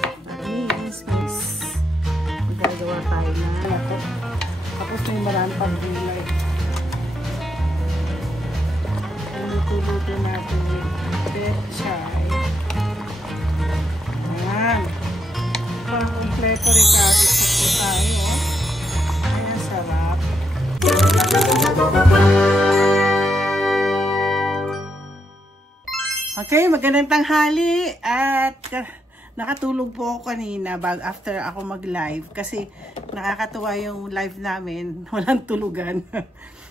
That means magagawa tayo na ito. Tapos may marami pang gulay. Luto-luto natin yung pechay. Ayan. Pang-kompleto recado sa po tayo. Ayan, sarap. Okay, magandang tanghali at nakatulog po ako kanina after ako mag-live kasi nakakatuwa yung live namin, walang tulugan.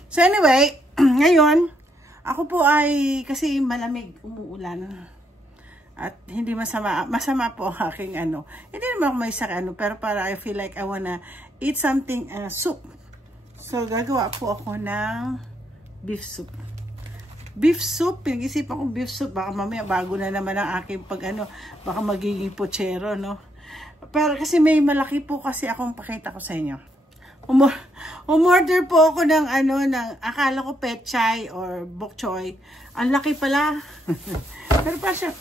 So anyway, ngayon, ako po ay kasi malamig, umuulan. At hindi masama po ang aking ano. Hindi naman ako may sakit pero para I feel like I wanna eat something, soup. So gagawa po ako ng beef soup. Beef soup, pinag-isipan ko beef soup, baka mamaya bago na naman ang aking baka magiging pochero, no? Pero kasi may malaki po kasi akong pakita ko sa inyo. Umorder po ako ng akala ko pechay or bok choy. Ang laki pala. Pero pa siya,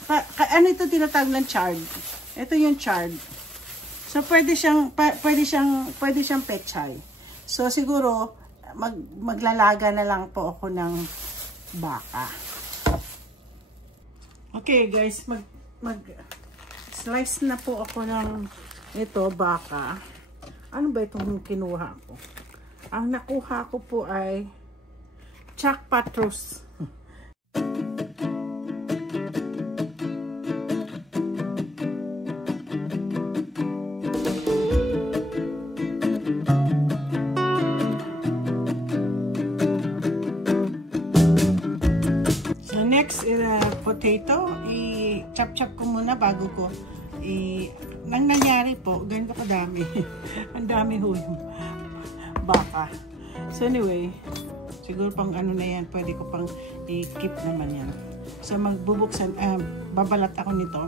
ito tinatawag ng chard. Ito yung chard. So pwede siyang pechay. So siguro maglalaga na lang po ako ng baka. Okay guys, slice na po ako ng baka. Ano ba itong kinuha ko? Ang nakuha ko po ay Chuck Patrus. Next is potato. I-chop-chop ko muna bago ko. Nang nangyari po, ganito kadami. Ang dami ho yung baka. So anyway, siguro pang na yan, pwede ko pang i-keep naman yan. So magbubuksan, babalat ako nito.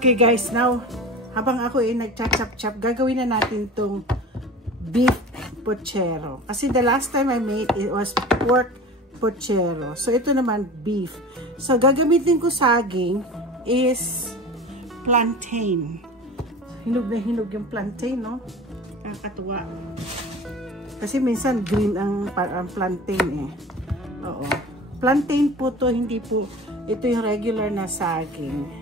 Okay guys, now habang ako nag-chop-chop, gagawin na natin tong beef pochero. Kasi the last time I made it was pork pochero. So ito naman beef. So gagamitin ko saging is plantain. Hinog na hinog yung plantain, no? Nakakatuwa. Kasi minsan green ang plantain eh. Oo. Plantain po to, hindi po ito yung regular na saging.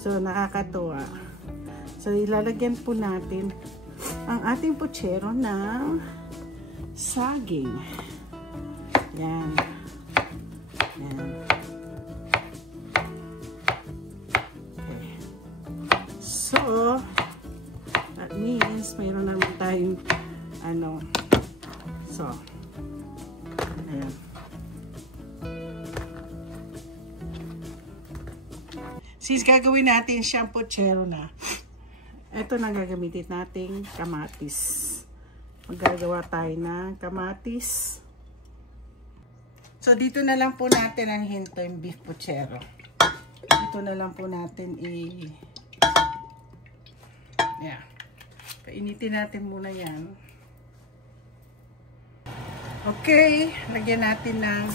So, nakakatuwa. So, ilalagyan po natin ang ating pochero ng saging. Yan. Yan. Okay. So, that means mayroon naman tayong so, ayan. Since gagawin natin siyang pochero na, ito na gagamitin nating kamatis. Magagawa tayo ng kamatis. So, dito na lang po natin ang hinto yung beef pochero. Dito na lang po natin yeah. Painitin natin muna yan. Okay, lagyan natin ng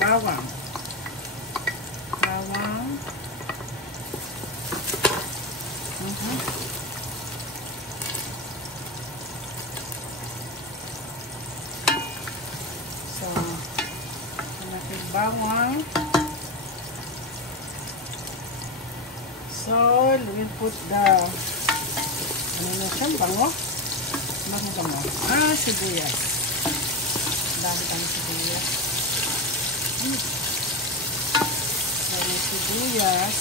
bawang. bawang. So, we put the ano na siya, bango. Bango. Sibuyas. Dami tayong sibuyas. So, may sibuyas.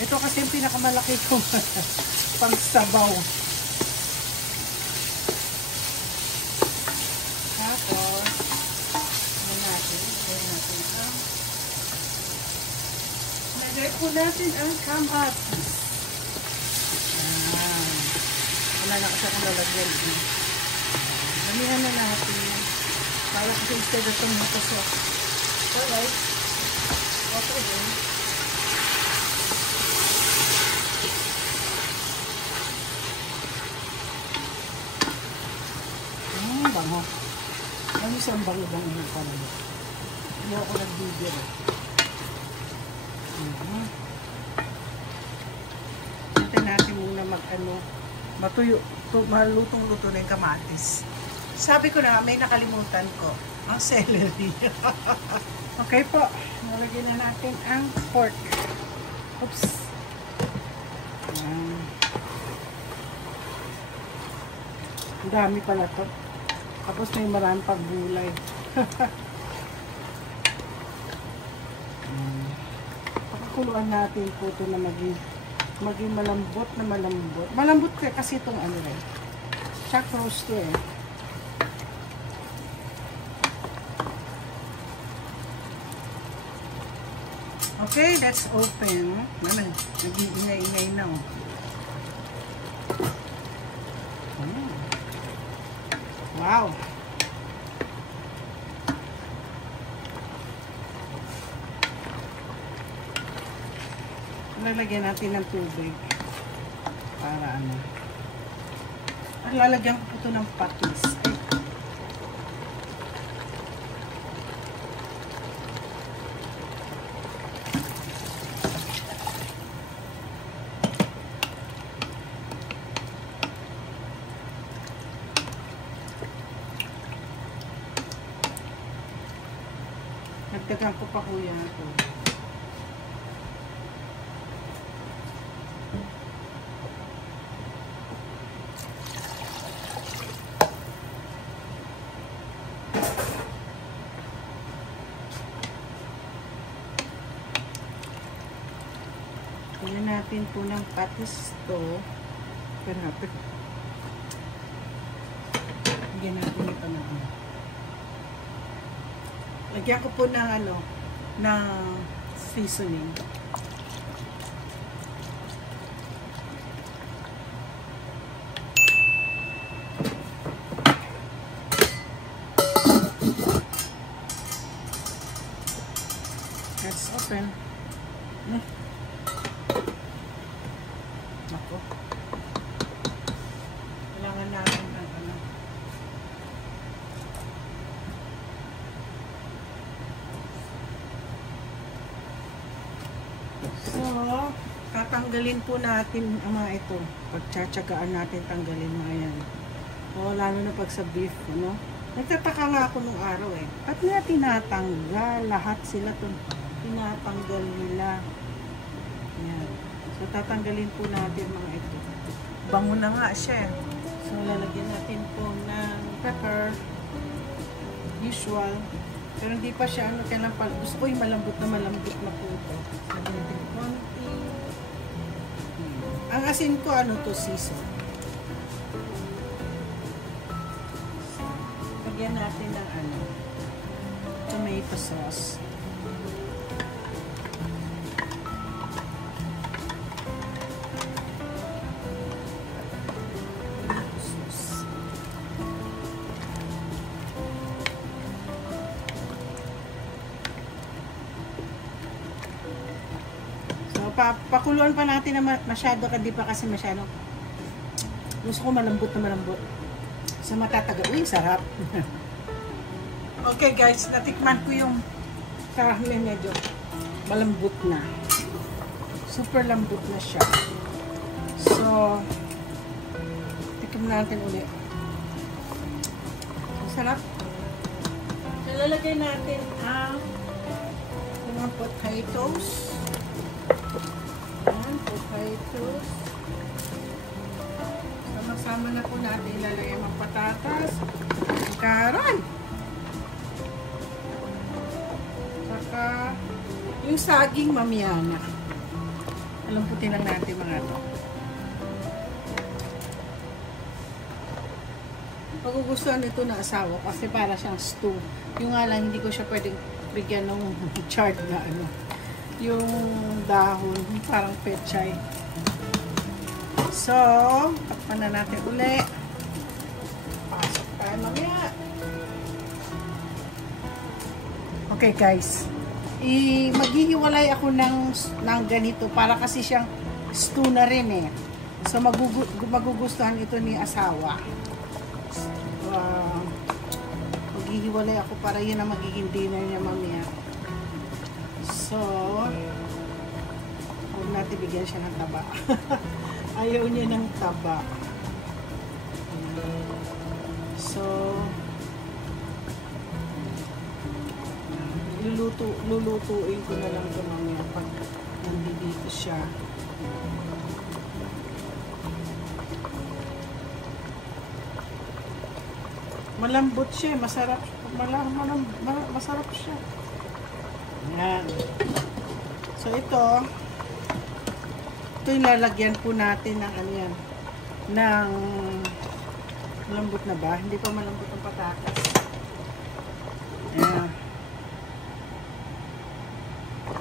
Ito kasi yung pinakamalaki kong pang-sabaw. Tapos, lagay po natin ang kamatis. Wala na kasi akong lalagyan. Damihan na natin. Para kasi instead of tomato sauce. Alright. Okay din. Bango. Ano isang bango-bango yung panalo. Hindi ako nagbibir. Hintayin natin muna matuyo. Malutong-luto na yung kamatis. Sabi ko na, may nakalimutan ko. Ang celery. Okay po. Nalagyan na natin ang pork. Oops. Ang dami pala to. Tapos may maraming paggulay. Pakakuluan natin po ito na maging malambot na malambot. Malambot kasi itong ano rin. Chuck roast to eh. Okay, let's open. Nag-iingay-ingay na oh. Wow! Lalagyan natin ng tubig para ano. Lalagyan ko po ito ng patis. Nagdagan ko pa kuya na ito. Lagyan natin po ng patis ito. Lagyan natin ito na ano. Lagyan ko po ng ano, ng seasoning. Let's open. Ako. Kailangan natin ng ano. So, tatanggalin po natin ang mga ito. Pagtsatsagaan natin tanggalin mga yan. O, lalo na pag sa beef, no? Nagtataka nga ako nung araw eh. Ba't nila tinatanggal? Lahat sila itong tinatanggal nila. Yan. So, tatanggalin po natin mga ito. Bango na nga siya. So, lalagyan natin po ng pepper. Usual. Pero hindi pa siya, ano, kailan pa. Gusto ko yung malambot na po ito. Lagyan natin konti. Ang asin ko, ano to, season. So, lagyan natin ng ano, tomato sauce. Pakuluan pa natin na masyado, hindi pa kasi masyado. Gusto ko malambot na malambot. So matataga. Uy, sarap. Okay guys, natikman ko yung karahme, medyo malambot na. Super lambot na siya. So, tikman natin ulit. Sarap. So, lalagay natin ang mga potatoes. Ayan, potatoes. Sama-sama na po natin ilalagay mga patatas. Karon. Saka yung saging mamiyana. Alamputin lang natin mga to. Magugustuhan ito na asawa kasi para siyang stew. Yung nga lang, hindi ko siya pwedeng bigyan ng chard na ano. Yung dahon, parang pechay. So, takpan na natin uli. Pasok tayo mamaya. Okay guys. Maghihiwalay ako ng ganito para kasi siyang stew na rin eh. So, magugustuhan ito ni asawa. Maghihiwalay ako para yun ang magiging dinner niya mamaya. So, huwag natin bigyan siya ng taba. Ayaw niya ng taba. So, lulutuin ko na lang ito mamaya pag nandito siya. Malambot siya, masarap. Masarap siya. Yan. So ito yung lalagyan po natin ng ano yan, ng malambot na ba? Hindi pa malambot ang patatas. Yan.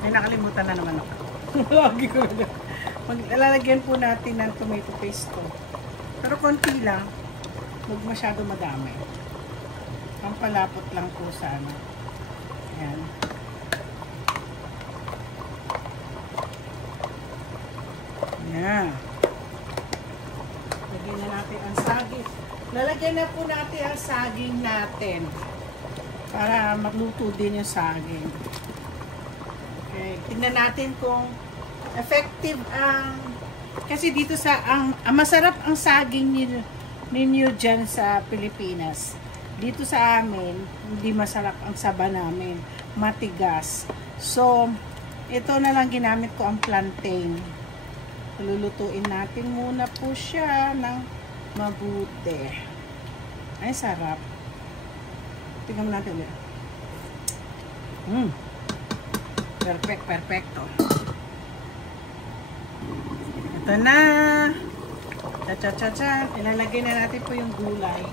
May nakalimutan na naman ako. Lagi ko na. Lalagyan po natin ng tomato paste to. Pero konti lang. Huwag masyado madami. Ang palapot lang po sana. Ayan. Ayan. Lagyan na natin ang saging. Lalagyan na po natin ang saging natin. Para magluto din yung saging. Okay. Tingnan natin kung effective ang... Kasi dito sa... masarap ang saging ninyo dyan sa Pilipinas. Dito sa amin, hindi masarap ang saba namin. Matigas. So, ito na lang ginamit ko ang plantain. Lulutuin natin muna po siya ng mabuti. Ay, sarap. Tingnan natin ulit. Perfecto. Ito na. Cha-cha-cha-cha. Ilalagay na natin po yung gulay.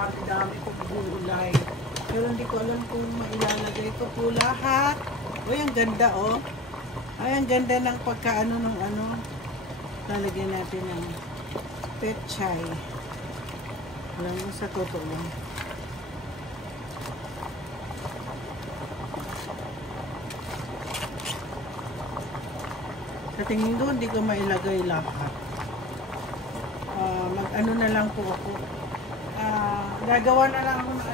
Dami ko gulay. Pero hindi ko alam kung mailalagay ko po lahat. Uy, ang ganda oh. Ay, ang ganda ng pagkaano ng ano. Lalagyan natin ng pechay. Alam mo, sa totoo lang. Sa tingin doon, hindi ko mailagay lahat. Mag-ano na lang po ako. Gagawa na lang ako ng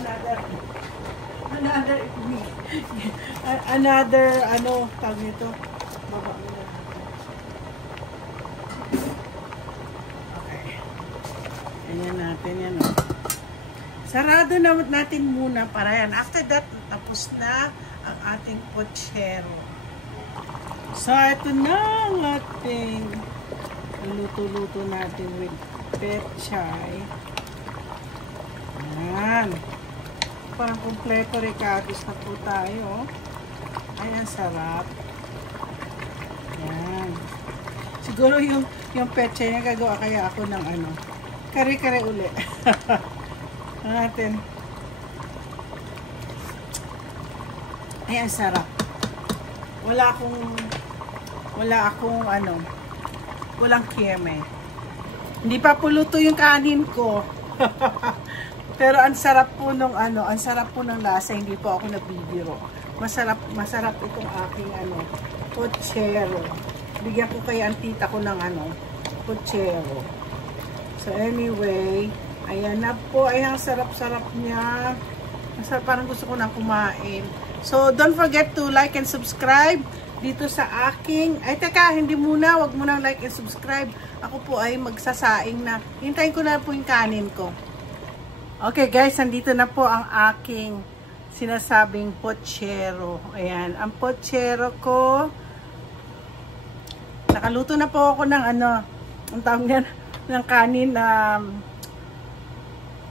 another ano tawag nito, baba mo na. Okay, ayan natin yan oh. Sarado na natin muna para yan. After that, tapos na ang ating pochero. So ito na ang ating luto-luto natin with pechay. Ayan. Parang kompleto recados na po tayo. Ayan, sarap. Ayan. Siguro yung pechay niya gagawa kaya ako ng ano. Kare-kare uli. Natin. Ayan, sarap. Wala akong ano. Walang kieme. Hindi pa po luto yung kanin ko. Pero ang sarap po nung ano, ang sarap po ng lasa, hindi po ako nagbibiro. Masarap itong aking ano, pochero. Bigyan ko kay ang tita ko ng ano, pochero. So anyway, ayan na po, ay ang sarap-sarap niya. Masarap, parang gusto ko na kumain. So don't forget to like and subscribe. dito sa aking, ay teka, hindi muna, wag muna like and subscribe. Ako po ay magsasaing na. Hintayin ko na po yung kanin ko. Okay guys, nandito na po ang aking sinasabing pochero. Ayan, ang pochero ko. Nakaluto na po ako ng ano, ang tawag niyan, ng kanin na,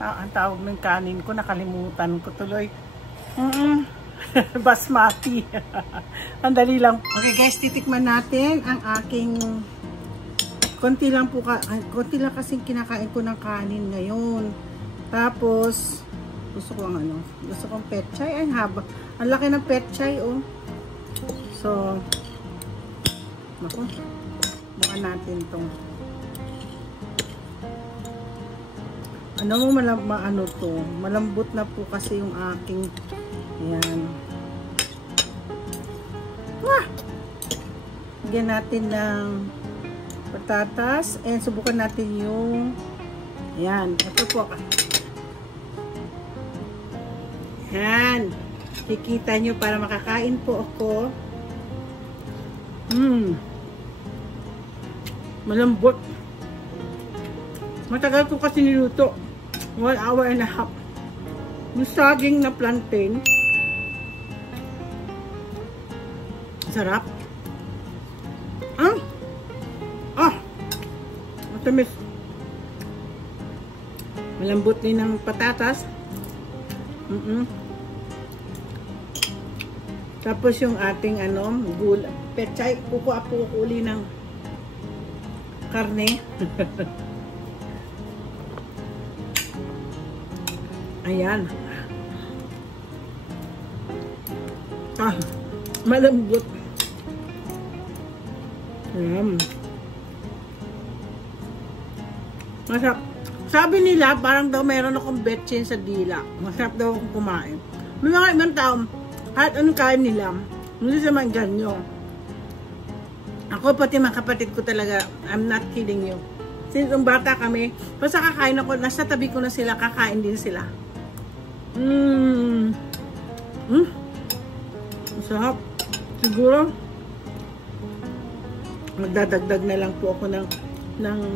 ang tawag ng kanin ko, nakalimutan ko tuloy. Basmati. Ang dali lang. Okay guys, titikman natin ang aking konti lang kasing kinakain ko ng kanin ngayon. Tapos gusto kong petchay. Ay haba. Ang laki ng petchay oh. So naku, bukan natin tong malambot na po kasi yung aking. Ayan. Wah! Lagyan natin ng patatas. And subukan natin yung ayan. Ito po. Ayan. Kikita nyo para makakain po ako. Malambot. Matagal ko kasi niluto. 1 hour and a half. Yung saging na plantain. Sarap. Matamis. Malambot din ng patatas. Tapos yung ating gulay, petchay, uli ng karne. Ayan. Malambot. Masarap. Sabi nila, parang daw meron akong betchin sa dila. Masarap daw akong kumain. May mga ibang tao, kahit anong kain nila, hindi sa mga ganyo. Ako, pati mga kapatid ko talaga, I'm not kidding you. Since yung bata kami, basta kakain ako, nasa tabi ko na sila, kakain din sila. Masarap. Siguro, magdadagdag na lang po ako ng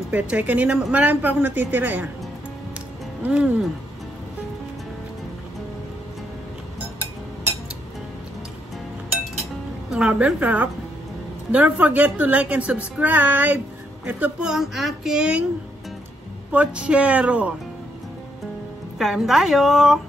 petchay. Kanina, marami pa ako natitira eh. Grabe, sarap. Don't forget to like and subscribe. Ito po ang aking pochero. Kain tayo!